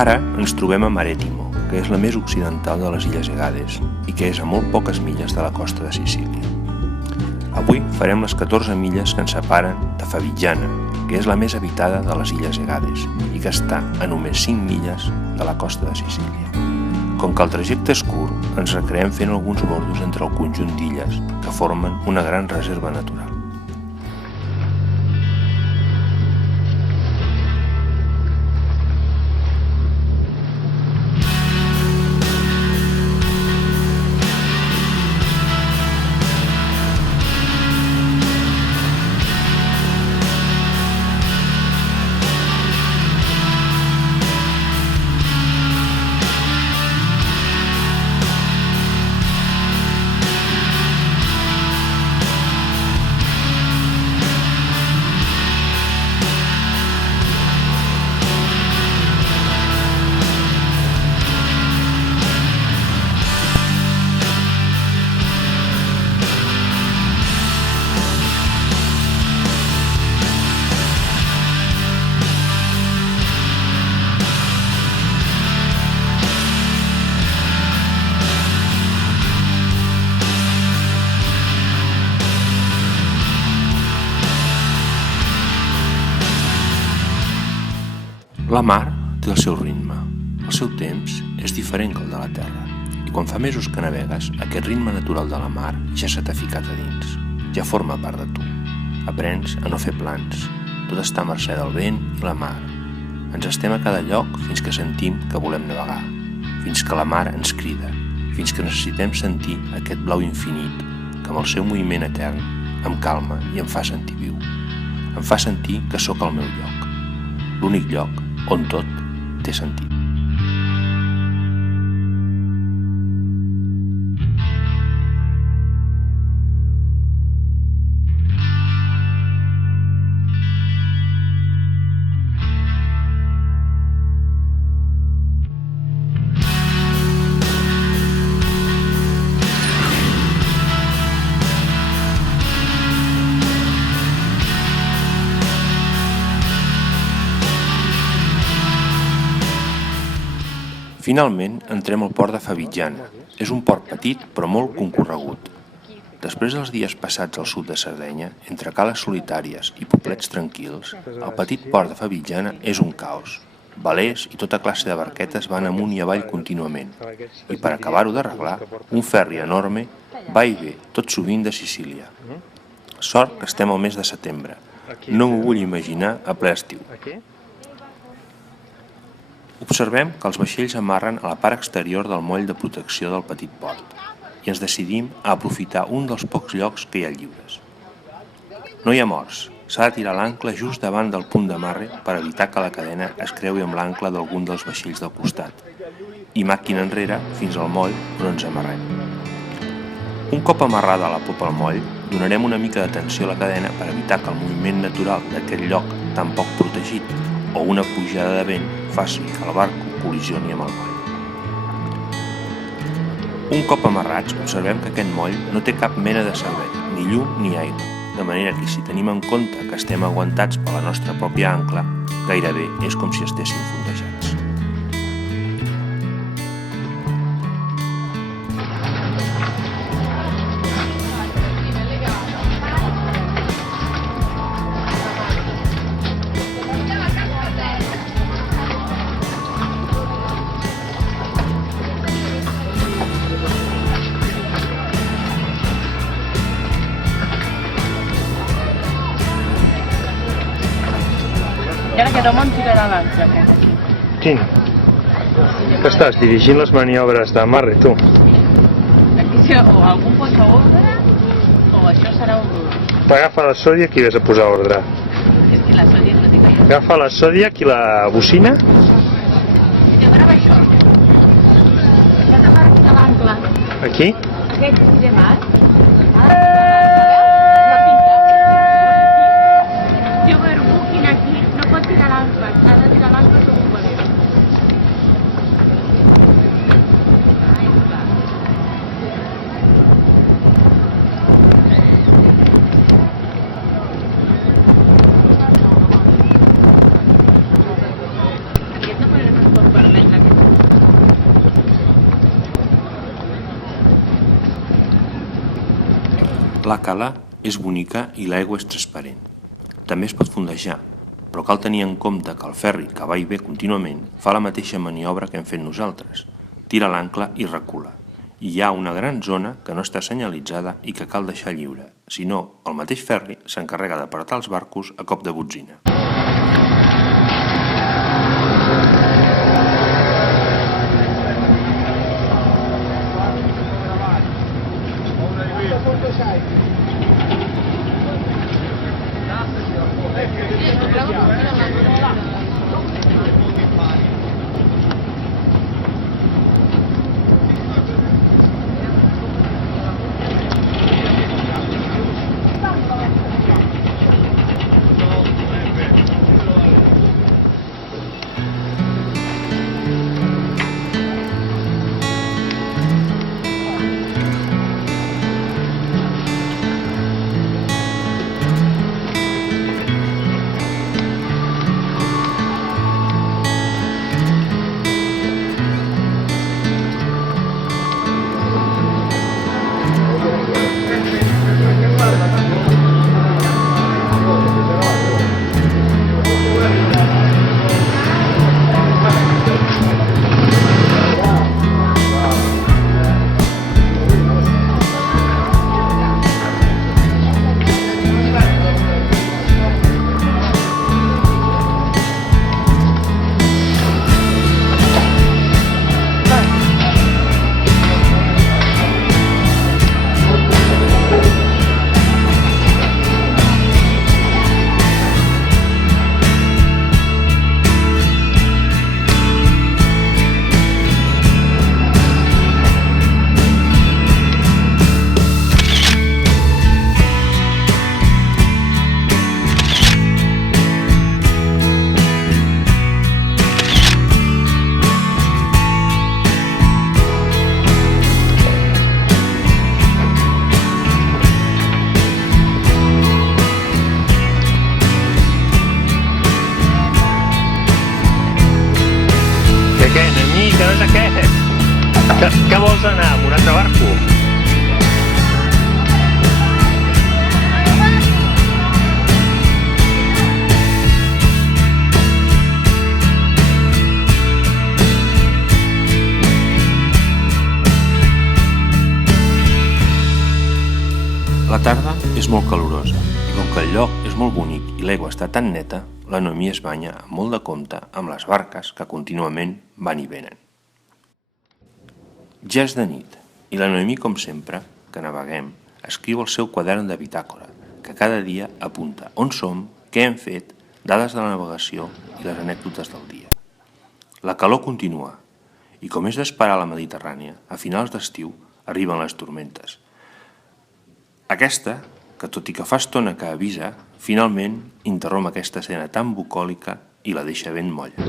Ara ens trobem a Marettimo, que és la més occidental de les Illes Egades i que és a molt poques milles de la costa de Sicília. Avui farem les 14 milles que ens separen de Favignana, que és la més habitada de les Illes Egades i que està a només 5 milles de la costa de Sicília. Com que el trajecte és curt, ens recreem fent alguns bordos entre el conjunt d'illes que formen una gran reserva natural. La mar té el seu ritme, el seu temps és diferent que el de la terra i quan fa mesos que navegues, aquest ritme natural de la mar ja se t'ha ficat a dins, ja forma part de tu. Aprens a no fer plans, tot està a mercè del vent i la mar. Ens estem a cada lloc fins que sentim que volem navegar, fins que la mar ens crida, fins que necessitem sentir aquest blau infinit que amb el seu moviment etern em calma i em fa sentir viu. Em fa sentir que sóc al meu lloc, l'únic lloc on tot té sentit. Finalment, entrem al port de Favignana. És un port petit però molt concorregut. Després dels dies passats al sud de Sardenya, entre cales solitàries i poblets tranquils, el petit port de Favignana és un caos. Velers i tota classe de barquetes van amunt i avall contínuament. I per acabar-ho d'arreglar, un ferri enorme va i ve, tot sovint de Sicília. Sort que estem al mes de setembre. No m'ho vull imaginar a ple estiu. Observem que els vaixells amarren a la part exterior del moll de protecció del petit port i ens decidim a aprofitar un dels pocs llocs que hi ha lliures. No hi ha morts, s'ha de tirar l'ancle just davant del punt d'amarre per evitar que la cadena es creui amb l'ancle d'algun dels vaixells del costat i màquina enrere fins al moll on ens amarrem. Un cop amarrada la popa al moll, donarem una mica de tensió a la cadena per evitar que el moviment natural d'aquest lloc tan poc protegit o una pujada de vent faci que el barco col·lisioni amb el moll. Un cop amarrats, observem que aquest moll no té cap mena de servei, ni llum ni aigua, de manera que si tenim en compte que estem aguantats per la nostra pròpia ancla, gairebé és com si estéssim fondejats. I ara que no m'entirarà l'anca. Quin? Que estàs dirigint les maniobres d'amarre, tu? Aquí o algú posa ordre o això serà un dur. Agafa la Zodiac i ves a posar ordre. És que la Zodiac no té gaire. Agafa la Zodiac i la bocina. I grava això. Això t'amarra de l'ancle. Aquí. Aquest de mar. Aquest no podem permetre La cala és bonica i l'aigua és transparent. També es pot fondejar, però cal tenir en compte que el ferri, que va i ve contínuament, fa la mateixa maniobra que hem fet nosaltres. Tira l'ancla i recula. I hi ha una gran zona que no està senyalitzada i que cal deixar lliure. Si no, el mateix ferri s'encarrega d'apartar els barcos a cop de botzina. Què vols anar amb un altre barco? La tarda és molt calorosa i com que el lloc és molt bonic i l'aigua està tan neta, la Noemí es banya amb molt de compte amb les barques que contínuament van i venen. Ja és de nit i la Noemí, com sempre, que naveguem, escriu el seu quadern de bitàcora, que cada dia apunta on som, què hem fet, dades de la navegació i les anècdotes del dia. La calor continua i, com és d'esperar a la Mediterrània, a finals d'estiu arriben les tormentes. Aquesta, que tot i que fa estona que avisa, finalment interromp aquesta escena tan bucòlica i la deixa ben molla.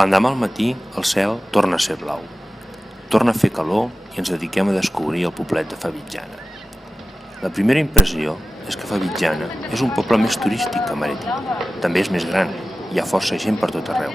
L'endemà al matí el cel torna a ser blau. Torna a fer calor i ens dediquem a descobrir el poblet de Favignana. La primera impressió és que Favignana és un poble més turístic que marítim. També és més gran, hi ha força gent per tot arreu.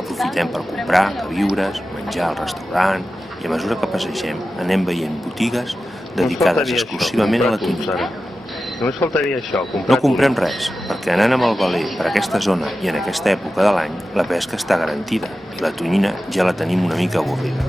Aprofitem per comprar, queviures, menjar al restaurant i a mesura que passegem anem veient botigues dedicades exclusivament a la tonyina. Només faltaria això, No comprem res, perquè anant amb el veler per aquesta zona i en aquesta època de l'any, la pesca està garantida i la tonyina ja la tenim una mica avorrida.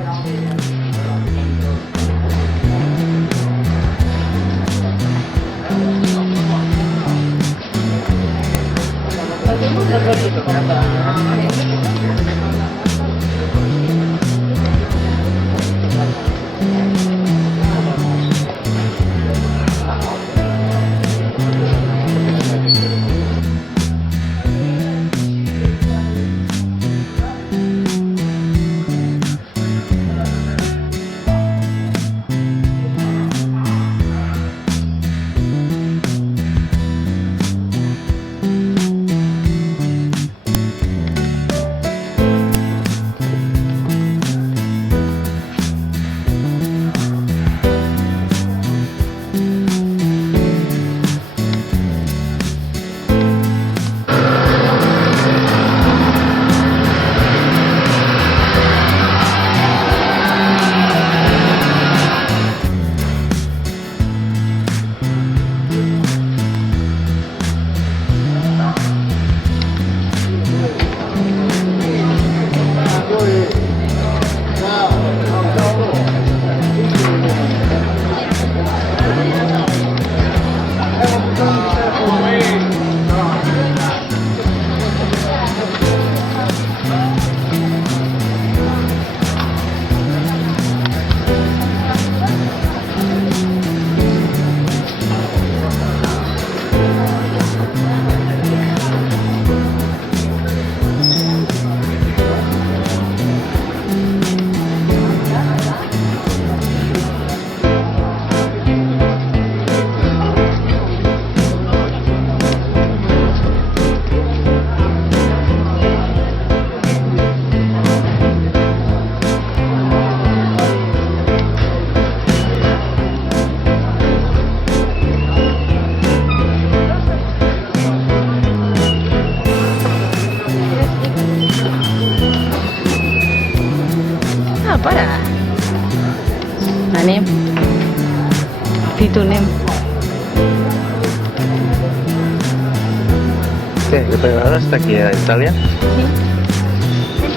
Què t'agrada estar aquí a Itàlia? Sí.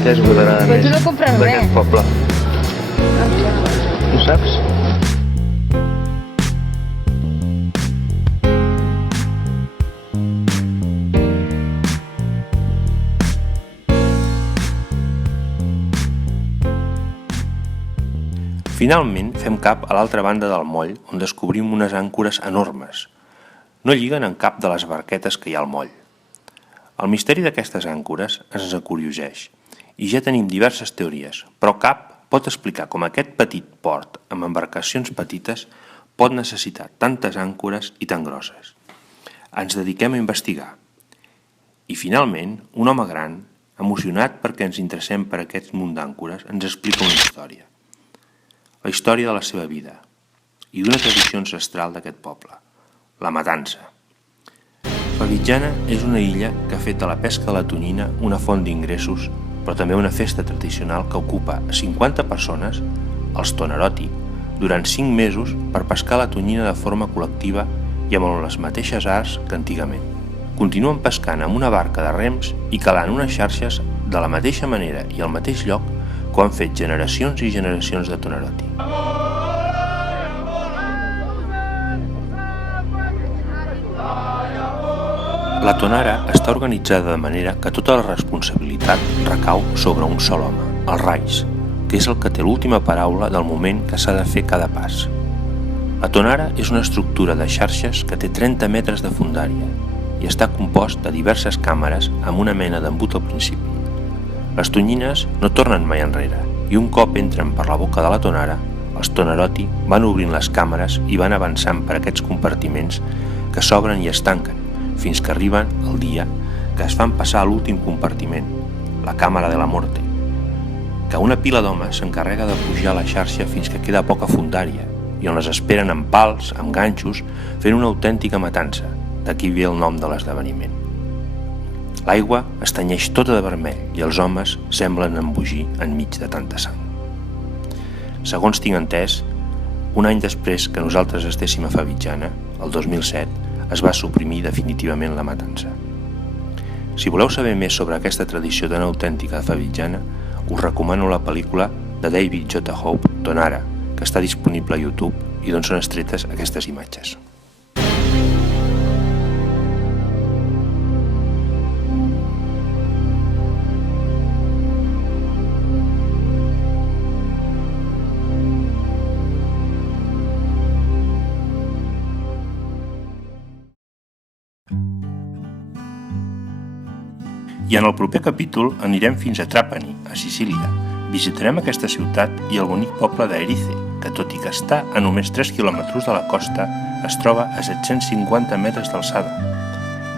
Què has agradat Però més tu no compres res. d'aquest poble? Ho saps? Finalment, fem cap a l'altra banda del moll, on descobrim unes àncores enormes. No lliguen en cap de les barquetes que hi ha al moll. El misteri d'aquestes àncores ens encurioseix, i ja tenim diverses teories, però cap pot explicar com aquest petit port amb embarcacions petites pot necessitar tantes àncores i tan grosses. Ens dediquem a investigar. I finalment, un home gran, emocionat perquè ens interessem per aquest munt d'àncores, ens explica una història. La història de la seva vida i d'una tradició ancestral d'aquest poble, la matança. Favignana és una illa que ha fet de la pesca a la tonyina una font d'ingressos, però també una festa tradicional que ocupa a 50 persones, els Toneroti, durant 5 mesos per pescar la tonyina de forma col·lectiva i amb les mateixes arts que antigament. Continuen pescant amb una barca de rems i calant unes xarxes de la mateixa manera i al mateix lloc que ho han fet generacions i generacions de Toneroti. La tonara està organitzada de manera que tota la responsabilitat recau sobre un sol home, el rais, que és el que té l'última paraula del moment que s'ha de fer cada pas. La tonara és una estructura de xarxes que té 30 metres de fondària i està compost de diverses càmeres amb una mena d'embut al principi. Les tonyines no tornen mai enrere i un cop entren per la boca de la tonara, els Toneroti van obrint les càmeres i van avançant per aquests compartiments que s'obren i es tanquen fins que arriben el dia que es fan passar a l'últim compartiment, la càmera de la morte, que una pila d'homes s'encarrega de pujar la xarxa fins que queda poca fondària i on les esperen amb pals, amb ganxos, fent una autèntica matança. D'aquí ve el nom de l'esdeveniment. L'aigua es tenyeix tota de vermell i els homes semblen embogir enmig de tanta sang. Segons tinc entès, un any després que nosaltres estéssim a Favignana, el 2007, es va suprimir definitivament la matança. Si voleu saber més sobre aquesta tradició tan autèntica de Favignana, us recomano la pel·lícula de David J. Hope, Tonara, que està disponible a YouTube i d'on són extretes aquestes imatges. I en el proper capítol anirem fins a Trapani, a Sicília. Visitarem aquesta ciutat i el bonic poble d'Erice, que tot i que està a només 3 quilòmetres de la costa, es troba a 750 metres d'alçada.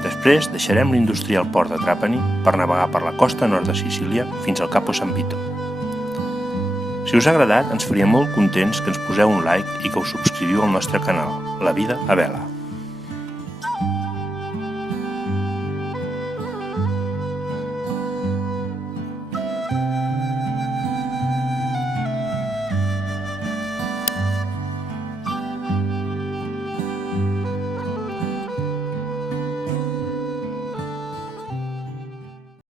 Després deixarem l'industrial port de Trapani per navegar per la costa nord de Sicília fins al Capo San Vito. Si us ha agradat, ens faria molt contents que ens poseu un like i que us subscriviu al nostre canal, La Vida a Vela.